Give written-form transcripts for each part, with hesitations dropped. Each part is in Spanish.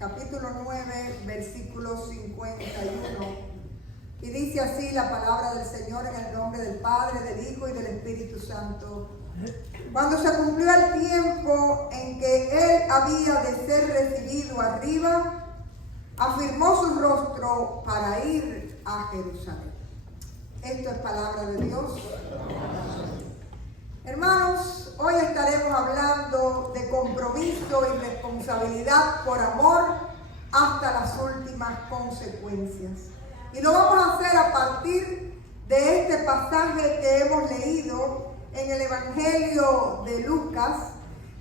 capítulo 9, versículo 51. Y dice así la palabra del Señor en el nombre del Padre, del Hijo y del Espíritu Santo. Cuando se cumplió el tiempo en que él había de ser recibido arriba, afirmó su rostro para ir a Jerusalén. Esto es palabra de Dios. Hermanos, hoy estaremos hablando de compromiso y responsabilidad por amor hasta las últimas consecuencias. Y lo vamos a hacer a partir de este pasaje que hemos leído en el Evangelio de Lucas,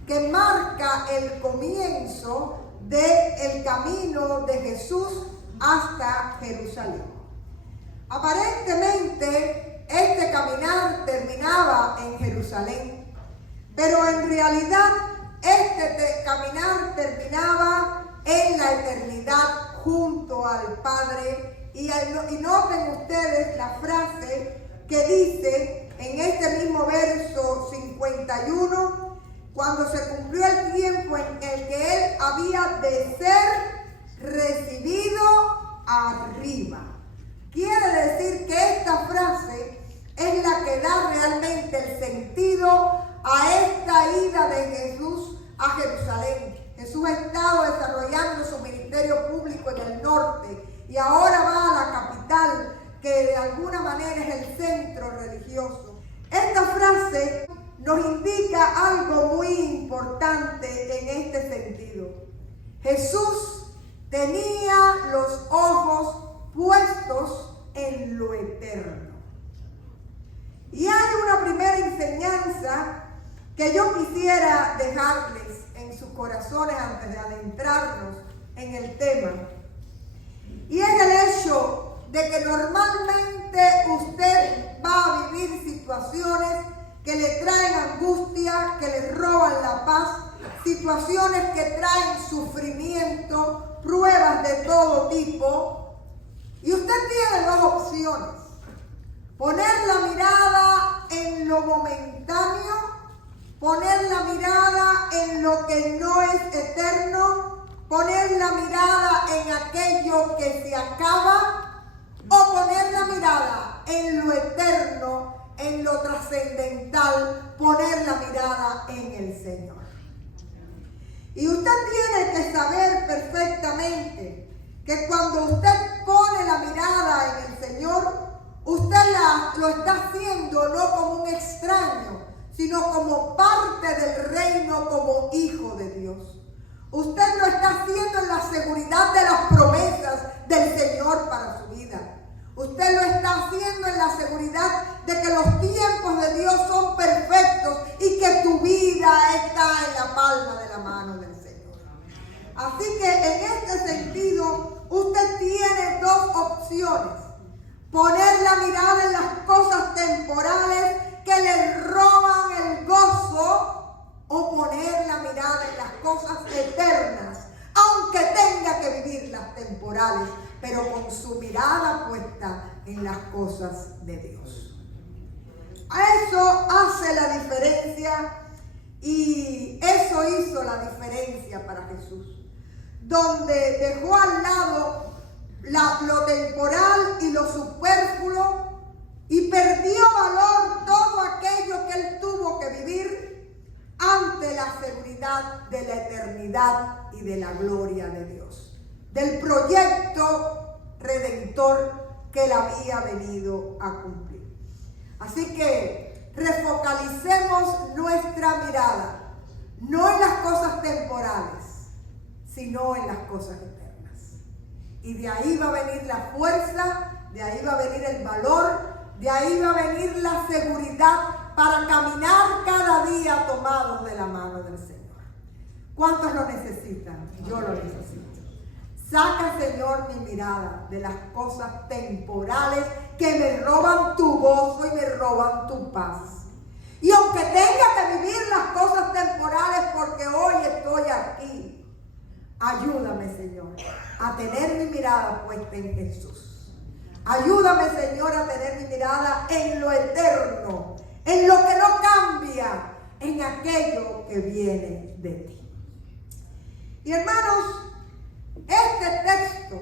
que marca el comienzo del camino de Jesús hasta Jerusalén. Aparentemente, este caminar terminaba en Jerusalén, pero en realidad este caminar terminaba en la eternidad junto al Padre. Y noten ustedes la frase que dice en este mismo verso 51, cuando se cumplió el tiempo en el que él había de ser recibido arriba. Quiere decir que esta frase es la que da realmente el sentido a esta ida de Jesús a Jerusalén. Jesús ha estado desarrollando su ministerio público en el norte y ahora va a la capital, que de alguna manera es el centro religioso. Esta frase nos indica algo muy importante en este sentido. Jesús tenía los ojos puestos en lo eterno. Y hay una primera enseñanza que yo quisiera dejarles en sus corazones antes de adentrarnos en el tema. Y es el hecho de que normalmente usted va a vivir situaciones que le traen angustia, que le roban la paz, situaciones que traen sufrimiento, pruebas de todo tipo. Y usted tiene dos opciones: poner la mirada en lo momentáneo, poner la mirada en lo que no es eterno, poner la mirada en aquello que se acaba, o poner la mirada en lo eterno, en lo trascendental, poner la mirada en el Señor. Y usted tiene que saber perfectamente que cuando usted pone la mirada en el Señor, usted lo está haciendo no como un extraño, sino como parte del reino, como hijo de Dios. Usted lo está haciendo en la seguridad de las promesas del Señor para su vida. Usted lo está haciendo en la seguridad de que los tiempos de Dios son perfectos y que tu vida está en la palma de la mano del Señor. Así que en este sentido, usted tiene dos opciones: poner la mirada en las cosas temporales que le roban el gozo, o poner la mirada en las cosas eternas, aunque tenga que vivir las temporales, pero con su mirada puesta en las cosas de Dios. Eso hace la diferencia, y eso hizo la diferencia para Jesús, donde dejó al lado lo temporal y lo superfluo y perdió valor todo aquello que él tuvo que vivir ante la seguridad de la eternidad y de la gloria de Dios, del proyecto redentor que él había venido a cumplir. Así que refocalicemos nuestra mirada, no en las cosas temporales, sino en las cosas eternas. Y de ahí va a venir la fuerza, de ahí va a venir el valor, de ahí va a venir la seguridad para caminar cada día tomados de la mano del Señor. ¿Cuántos lo necesitan? Yo lo necesito. Saca, Señor, mi mirada de las cosas temporales que me roban tu gozo y me roban tu paz. Y aunque tenga que vivir las cosas temporales porque hoy estoy aquí, ayúdame, Señor, a tener mi mirada puesta en Jesús. Ayúdame, Señor, a tener mi mirada en lo eterno, en lo que no cambia, en aquello que viene de ti. Y hermanos, Este texto,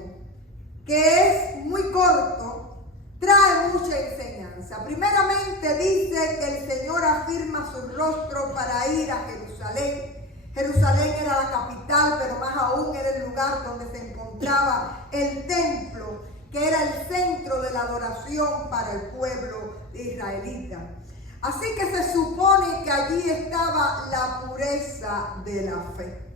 que es muy corto, trae mucha enseñanza. Primeramente dice que el Señor afirma su rostro para ir a Jerusalén. Jerusalén era la capital, pero más aún era el lugar donde se encontraba el templo, que era el centro de la adoración para el pueblo israelita. Así que se supone que allí estaba la pureza de la fe.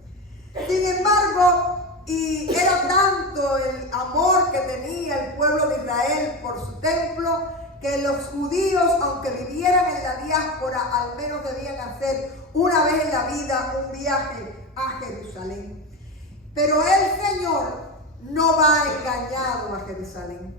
Sin embargo, y era tanto el amor que tenía el pueblo de Israel por su templo, que los judíos, aunque vivieran en la diáspora, al menos debían hacer una vez en la vida un viaje a Jerusalén. Pero el Señor no va engañado a Jerusalén.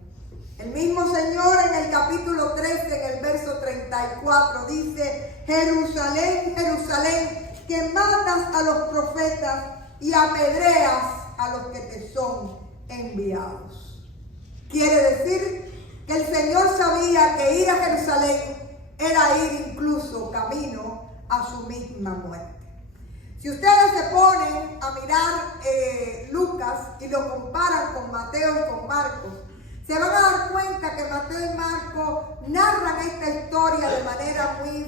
El mismo Señor en el capítulo 13, en el verso 34, dice: Jerusalén, Jerusalén, que matas a los profetas y apedreas a los que te son enviados. Quiere decir que el Señor sabía que ir a Jerusalén era ir incluso camino a su misma muerte. Si ustedes se ponen a mirar Lucas y lo comparan con Mateo y con Marcos, se van a dar cuenta que Mateo y Marcos narran esta historia de manera muy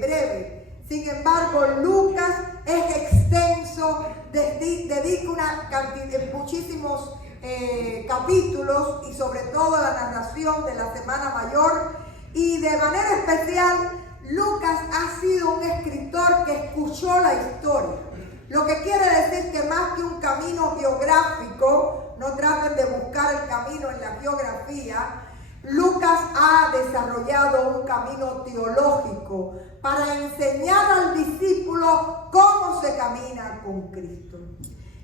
breve. Sin embargo, Lucas es extenso, dedica muchísimos capítulos y sobre todo la narración de la Semana Mayor. Y de manera especial, Lucas ha sido un escritor que escuchó la historia. Lo que quiere decir que más que un camino geográfico, no traten de buscar el camino en la geografía, Lucas ha desarrollado un camino teológico para enseñar al discípulo cómo se camina con Cristo.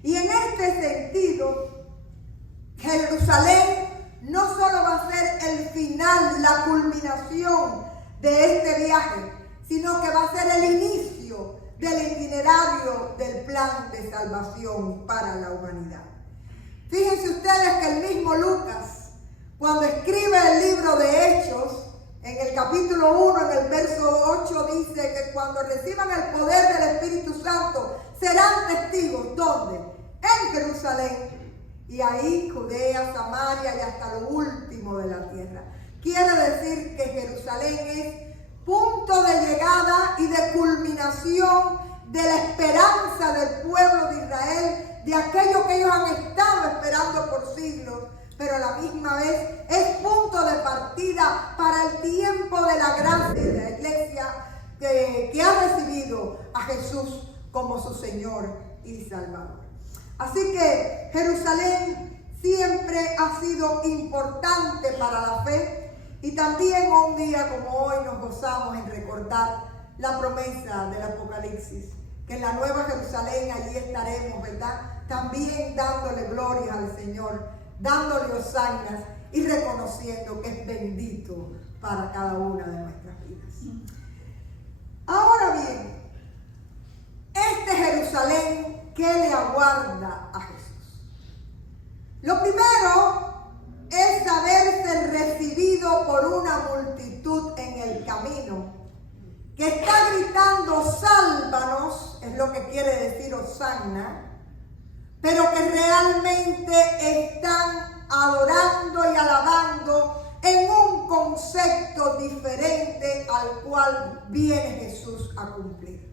Y en este sentido, Jerusalén no solo va a ser el final, la culminación de este viaje, sino que va a ser el inicio del itinerario del plan de salvación para la humanidad. Fíjense ustedes que el mismo Lucas, cuando escribe el libro de Hechos, en el capítulo 1, en el verso 8, dice que cuando reciban el poder del Espíritu Santo, serán testigos, ¿dónde? En Jerusalén, y ahí Judea, Samaria y hasta lo último de la tierra. Quiere decir que Jerusalén es punto de llegada y de culminación de la esperanza del pueblo de Israel, de aquello que ellos han estado esperando por siglos, pero a la misma vez es punto de partida para el tiempo de la gracia de la iglesia que ha recibido a Jesús como su Señor y Salvador. Así que Jerusalén siempre ha sido importante para la fe. Y también un día como hoy nos gozamos en recordar la promesa del Apocalipsis, que en la Nueva Jerusalén allí estaremos, ¿verdad? También dándole gloria al Señor, dándole hosanas y reconociendo que es bendito para cada una de nuestras vidas. Ahora bien, este Jerusalén, ¿qué le aguarda a Jesús? Lo primero es haberse recibido por una multitud en el camino, que está gritando sálvanos, es lo que quiere decir Hosanna, pero que realmente están adorando y alabando en un concepto diferente al cual viene Jesús a cumplir.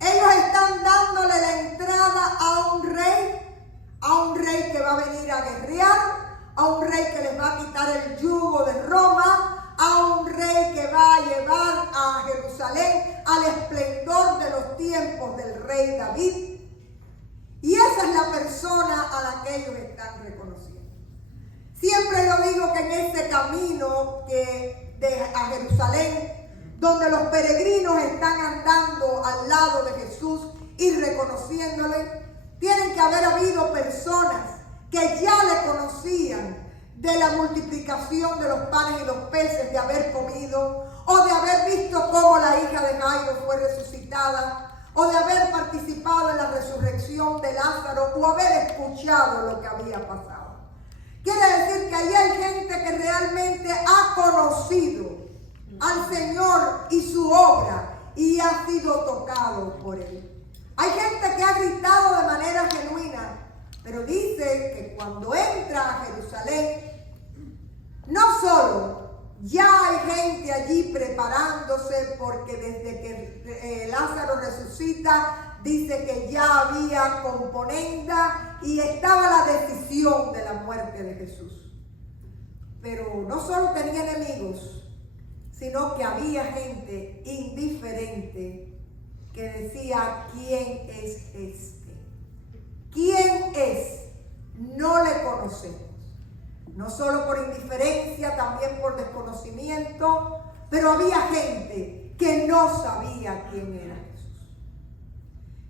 Ellos están dándole la entrada a un rey que va a venir a guerrear, a un rey que les va a quitar el yugo de Roma, a un rey que va a llevar a Jerusalén al esplendor de los tiempos del rey David. Y esa es la persona a la que ellos están reconociendo. Siempre yo digo que en este camino a Jerusalén, donde los peregrinos están andando al lado de Jesús y reconociéndole, tienen que haber habido personas que ya le conocían de la multiplicación de los panes y los peces, de haber comido, o de haber visto cómo la hija de Jairo fue resucitada, o de haber participado en la resurrección de Lázaro, o haber escuchado lo que había pasado. Quiere decir que ahí hay gente que realmente ha conocido al Señor y su obra, y ha sido tocado por Él. Hay gente que ha gritado de manera genuina, Pero dice que cuando entra a Jerusalén, no solo ya hay gente allí preparándose, porque desde que Lázaro resucita, dice que ya había componenda y estaba la decisión de la muerte de Jesús. Pero no solo tenía enemigos, sino que había gente indiferente que decía: ¿quién es este? ¿Quién es? No le conocemos. No solo por indiferencia, también por desconocimiento, pero había gente que no sabía quién era Jesús.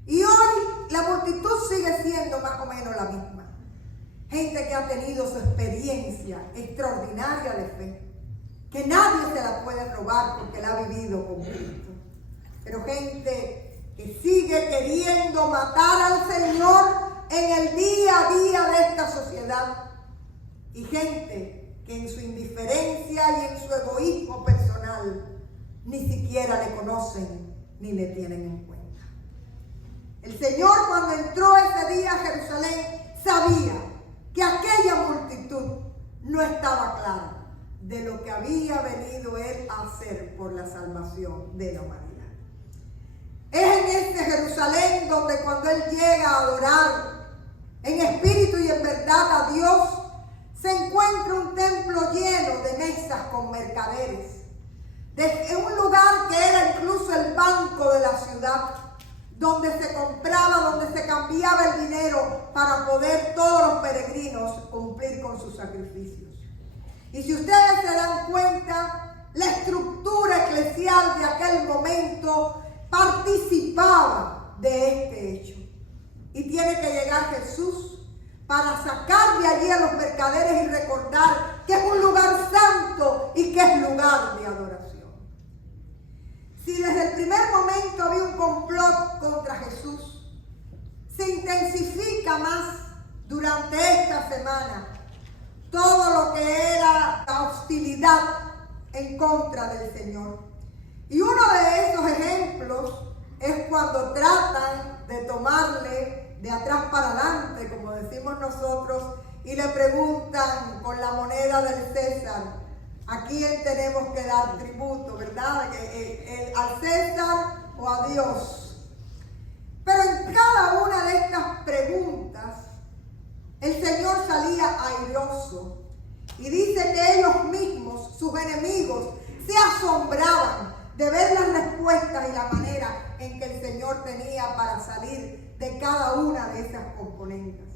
Y hoy la multitud sigue siendo más o menos la misma. Gente que ha tenido su experiencia extraordinaria de fe, que nadie se la puede robar porque la ha vivido con Cristo. Pero gente que sigue queriendo matar al Señor en el día a día de esta sociedad. Y gente que en su indiferencia y en su egoísmo personal ni siquiera le conocen ni le tienen en cuenta. El Señor, cuando entró ese día a Jerusalén, sabía que aquella multitud no estaba clara de lo que había venido Él a hacer por la salvación de la humanidad. Es en este Jerusalén donde cuando Él llega a adorar en espíritu y en verdad a Dios, se encuentra un templo lleno de mesas con mercaderes. En un lugar que era incluso el banco de la ciudad, donde se compraba, donde se cambiaba el dinero para poder todos los peregrinos cumplir con sus sacrificios. Y si ustedes se dan cuenta, la estructura eclesial de aquel momento participaba de este hecho. Y tiene que llegar Jesús para sacar de allí a los mercaderes y recordar que es un lugar santo y que es lugar de adoración. Si desde el primer momento había un complot contra Jesús, se intensifica más durante esta semana todo lo que era la hostilidad en contra del Señor. Y uno de esos ejemplos es cuando tratan de tomarle de atrás para adelante, como decimos nosotros, y le preguntan con la moneda del César: ¿a quién tenemos que dar tributo, verdad? ¿Al César o a Dios? Pero en cada una de estas preguntas, el Señor salía airoso. Y dice que ellos mismos, sus enemigos, se asombraban de ver las respuestas y la manera en que el Señor tenía para salir de cada una de esas componentes.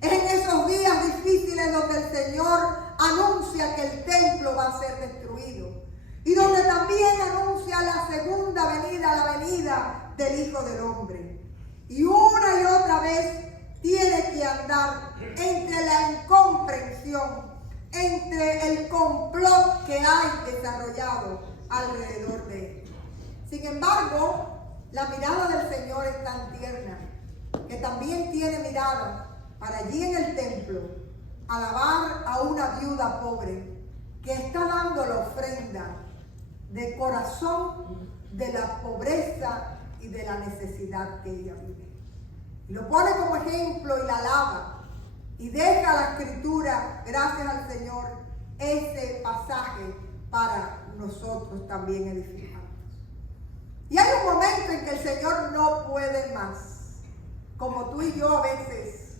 Es en esos días difíciles donde el Señor anuncia que el templo va a ser destruido y donde también anuncia la segunda venida, la venida del Hijo del Hombre. Y una y otra vez tiene que andar entre la incomprensión, entre el complot que hay desarrollado alrededor de él. Sin embargo, la mirada del Señor es tan tierna que también tiene mirada para allí en el templo alabar a una viuda pobre que está dando la ofrenda de corazón de la pobreza y de la necesidad que ella vive. Y lo pone como ejemplo y la alaba y deja la escritura, gracias al Señor, este pasaje para nosotros también edificarnos. Y hay un momento en que el Señor no puede más, como tú y yo a veces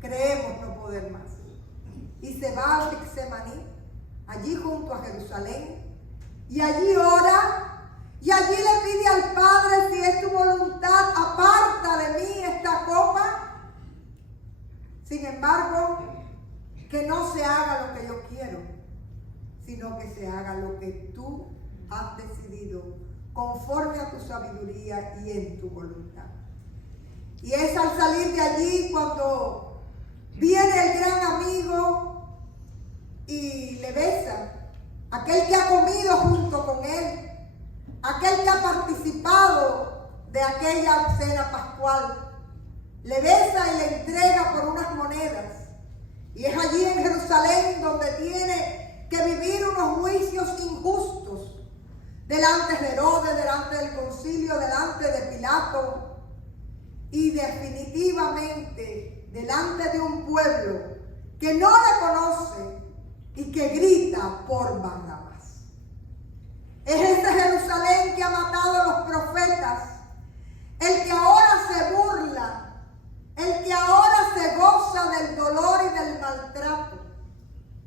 creemos no poder más. Y se va a Getsemaní, allí junto a Jerusalén, y allí ora, y allí le pide al Padre: si es tu voluntad, aparta de mí esta copa. Sin embargo, que no se haga lo que yo quiero, sino que se haga lo que tú has decidido, conforme a tu sabiduría y en tu voluntad. Y es al salir de allí cuando viene el gran amigo y le besa, aquel que ha comido junto con él, aquel que ha participado de aquella cena pascual, le besa y le entrega por unas monedas. Y es allí en Jerusalén donde tiene que vivir unos juicios injustos, delante de Herodes, delante del concilio, delante de Pilato. Y definitivamente delante de un pueblo que no le conoce y que grita por Barrabás. Es ese Jerusalén que ha matado a los profetas, el que ahora se burla, el que ahora se goza del dolor y del maltrato.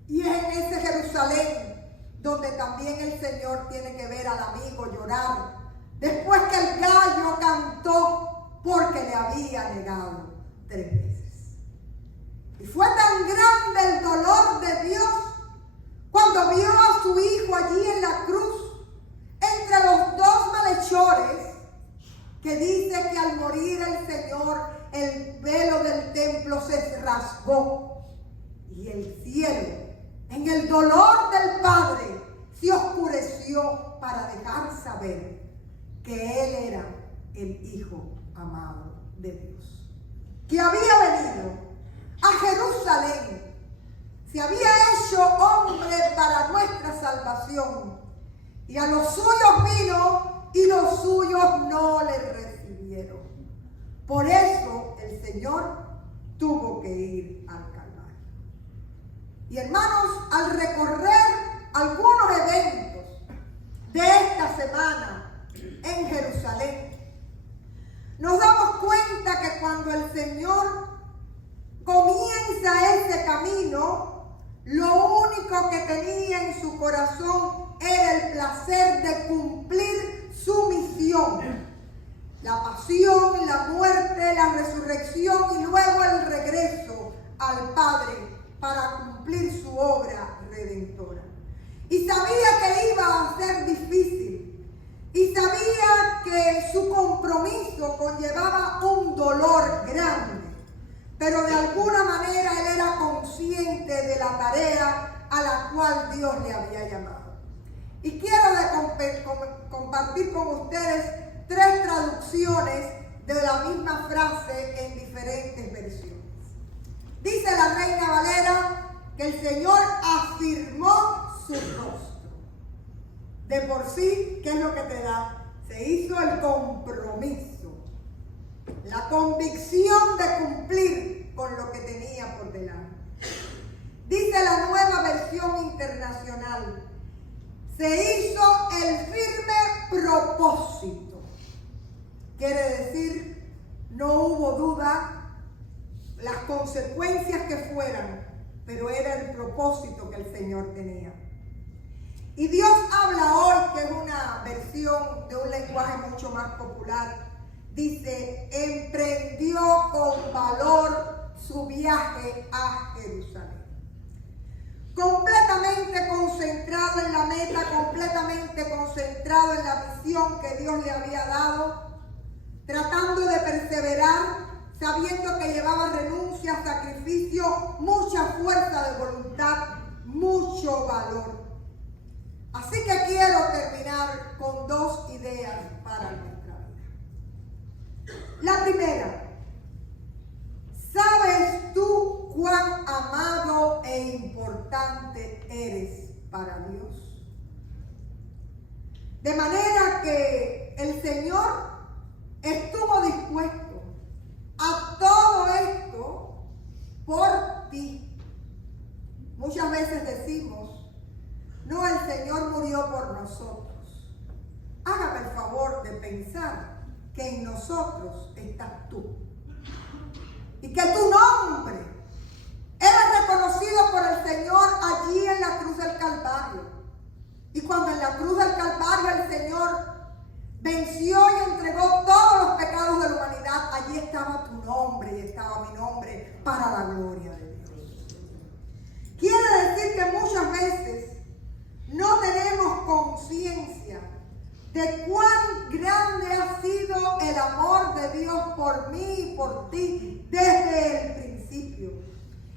Y es en ese Jerusalén donde también el Señor tiene que ver al amigo llorar, después que el gallo cantó porque le había negado 3 veces. Y fue tan grande el dolor de Dios cuando vio a su hijo allí en la cruz, entre los 2 malhechores, que dice que al morir el Señor, el velo del templo se rasgó y el cielo, en el dolor del Padre, se oscureció para dejar saber que Él era el Hijo amado de Dios, que había venido a Jerusalén, se había hecho hombre para nuestra salvación, y a los suyos vino y los suyos no le recibieron. Por eso el Señor tuvo que ir al Calvario. Y hermanos, al recorrer algunos eventos de esta semana en Jerusalén, nos damos cuenta que cuando el Señor comienza ese camino, lo único que tenía en su corazón era el placer de cumplir su misión. La pasión, la muerte, la resurrección y luego el regreso al Padre para cumplir su obra redentora. Y sabía que iba a ser difícil. Y sabía que su compromiso conllevaba un dolor grande. Pero de alguna manera él era consciente de la tarea a la cual Dios le había llamado. Y quiero compartir con ustedes 3 traducciones de la misma frase en diferentes versiones. Dice la Reina Valera que el Señor afirmó su rostro. De por sí, ¿qué es lo que te da? Se hizo el compromiso, la convicción de cumplir con lo que tenía por delante. Dice la Nueva Versión Internacional, se hizo el firme propósito. Quiere decir, no hubo duda, las consecuencias que fueran, pero era el propósito que el Señor tenía. Y Dios habla hoy, que es una versión de un lenguaje mucho más popular, dice, emprendió con valor su viaje a Jerusalén. Completamente concentrado en la meta, completamente concentrado en la misión que Dios le había dado, tratando de perseverar, sabiendo que llevaba renuncia, sacrificio, mucha fuerza de voluntad, mucho valor. Así que quiero terminar con 2 ideas para nuestra vida. La primera, ¿sabes tú cuán amado e importante eres para Dios? De manera que el Señor estuvo dispuesto a todo esto por ti. Muchas veces decimos, no, el Señor murió por nosotros. Hágame el favor de pensar que en nosotros estás tú. Y que tu nombre era reconocido por el Señor allí en la cruz del Calvario. Y cuando en la cruz del Calvario el Señor venció y entregó todos los pecados de la humanidad, allí estaba tu nombre y estaba mi nombre para la gloria de Dios. Quiere decir que muchas veces no tenemos conciencia de cuán grande ha sido el amor de Dios por mí y por ti desde el principio.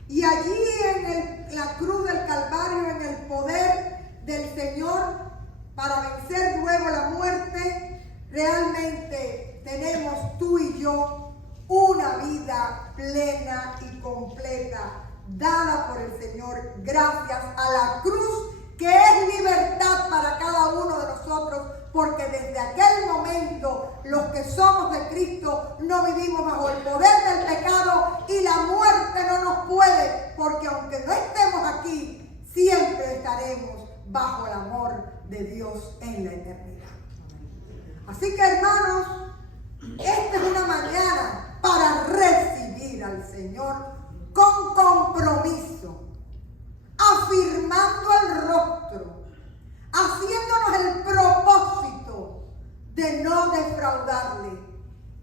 Y allí en la cruz del Calvario, en el poder del Señor, para vencer luego la muerte, realmente tenemos tú y yo una vida plena y completa, dada por el Señor gracias a la cruz, que es libertad para cada uno de nosotros, porque desde aquel momento los que somos de Cristo no vivimos bajo el poder del pecado y la muerte bajo el amor de Dios en la eternidad. Así que, hermanos, esta es una mañana para recibir al Señor con compromiso, afirmando el rostro, haciéndonos el propósito de no defraudarle.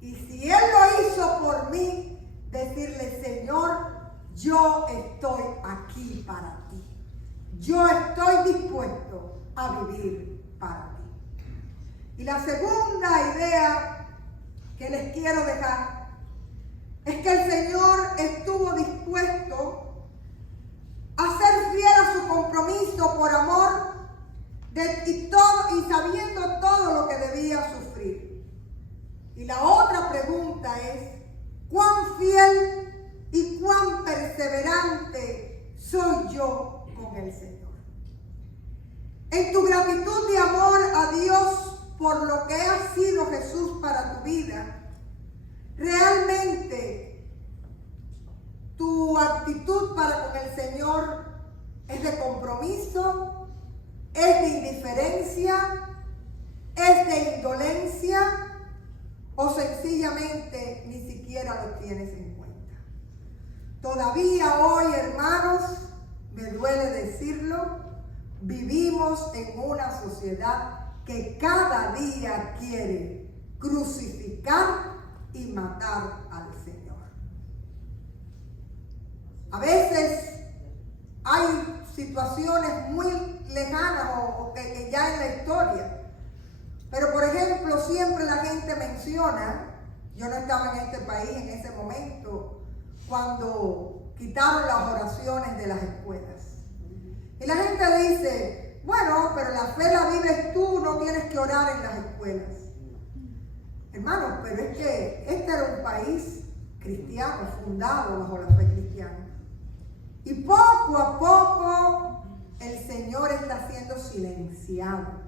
Y si Él lo hizo por mí, decirle: Señor, yo estoy aquí para ti. Yo estoy dispuesto a vivir para ti. Y la segunda idea que les quiero dejar es que el Señor estuvo dispuesto a ser fiel a su compromiso por amor y sabiendo todo lo que debía sufrir. Y la otra pregunta es: ¿cuán fiel y cuán perseverante soy yo con el Señor? En tu gratitud de amor a Dios por lo que ha sido Jesús para tu vida, ¿realmente tu actitud para con el Señor es de compromiso, es de indiferencia, es de indolencia, o sencillamente ni siquiera lo tienes en cuenta? Todavía hoy, hermanos, me duele decirlo, vivimos en una sociedad que cada día quiere crucificar y matar al Señor. A veces hay situaciones muy lejanas o que ya en la historia. Pero, por ejemplo, siempre la gente menciona, yo no estaba en este país en ese momento, cuando quitaron las oraciones de las escuelas. Y la gente dice: bueno, pero la fe la vives tú, no tienes que orar en las escuelas. Hermanos, pero es que este era un país cristiano, fundado bajo la fe cristiana. Y poco a poco el Señor está siendo silenciado.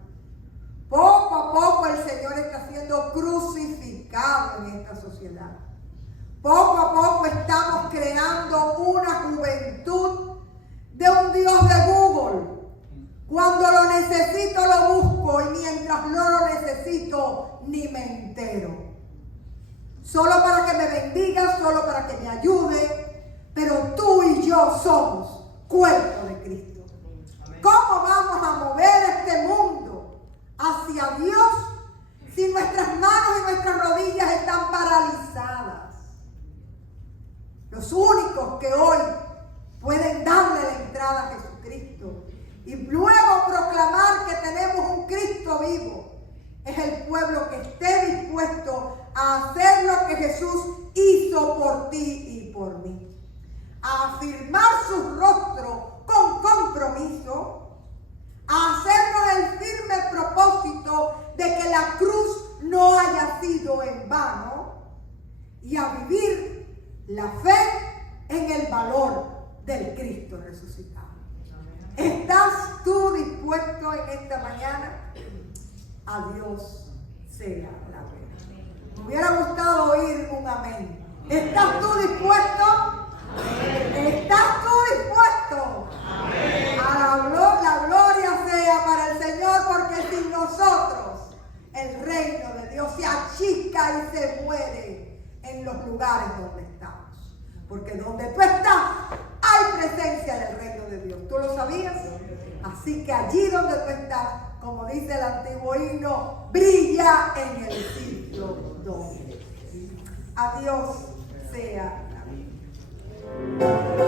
Poco a poco el Señor está siendo crucificado en esta sociedad. Poco a poco estamos creando una juventud de un Dios de Google. Cuando lo necesito lo busco y mientras no lo necesito ni me entero. Solo para que me bendiga, solo para que me ayude, pero tú y yo somos cuerpo de Cristo. ¿Cómo vamos a mover este mundo hacia Dios si nuestras manos y nuestras rodillas están paralizadas? Los únicos que hoy pueden darle la entrada a Jesucristo y luego proclamar que tenemos un Cristo vivo es el pueblo que esté dispuesto a hacer lo que Jesús hizo por ti y por mí. A afirmar su rostro con compromiso, a hacernos el firme propósito de que la cruz no haya sido en vano y a vivir la fe en el valor del Cristo resucitado. ¿Estás tú dispuesto en esta mañana? A Dios sea la gloria. Me hubiera gustado oír un amén. ¿Estás tú dispuesto? ¿Estás tú dispuesto? La gloria sea para el Señor, porque sin nosotros el reino de Dios se achica y se muere en los lugares donde estamos. Porque donde tú estás hay presencia del reino de Dios. ¿Tú lo sabías? Así que allí donde tú estás, como dice el antiguo himno, brilla en el sitio donde. A Dios sea la gloria.